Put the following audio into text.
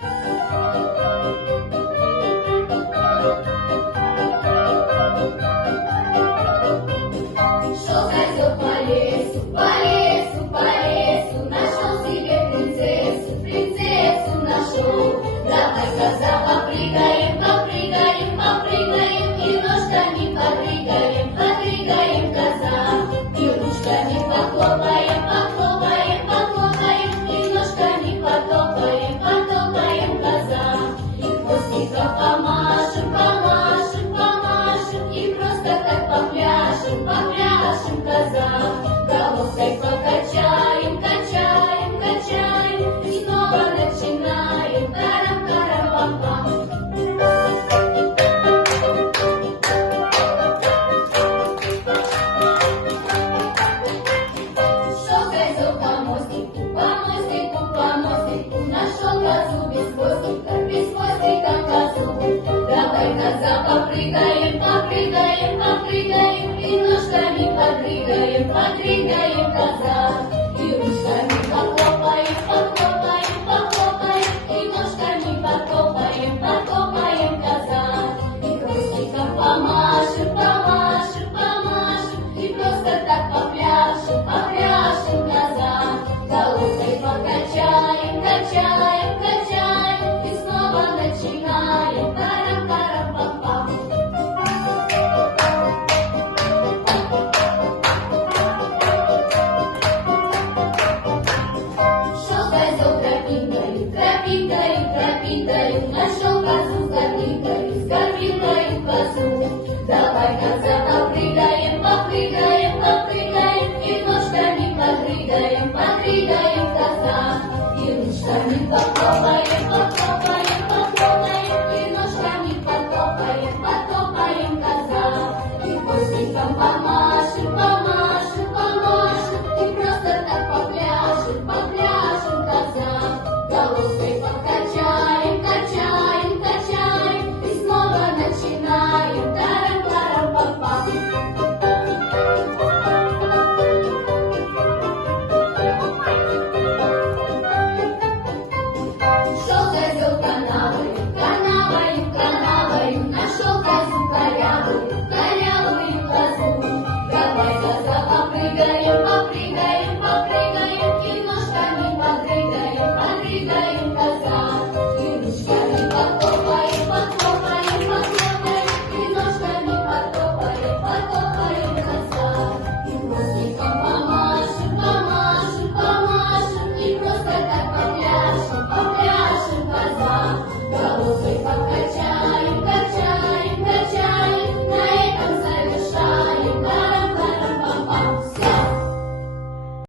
Шел козел по лесу, по лесу, по лесу, нашел себе принцессу, принцессу нашел. Давай, коза, попрыгаем, попрыгаем, попрыгаем, и ножками подрыгаем, подрыгаем, коза. И ручками похлопаем, похлопаем, похлопаем, и ножками потопаем, потопаем, коза. И хвостиком помашем, помашем, помашем, и просто так попляшем, попляшем, коза. Головкой покачаем, качаем, качаем, и снова начинаем. Тарам-тарам-пам-пам. Шел козел по мостику, по мостику, по мостику, нашел козу без хвостика козу. Давай, коза, попрыгаем, попрыгаем, попрыгаем, и ножками подрыгаем, подрыгаем, коза. И ручками похлопаем, похлопаем, похлопаем, и ножками потопаем, потопаем, коза. И хвостиком помашем, помашем, помашем, и просто так попляшем, попляшем, коза. Головкой покачаем, качаем, качаем, и снова начинаем. Тарам-тарам-пам-пам. Шел козел тропинкою, тропинкою, тропинкою, нашел козу с горбинкою козу. Давай, коза, попрыгаем, попрыгаем, попрыгаем, и ножками подрыгаем, подрыгаем, коза. И ручками похлопаем,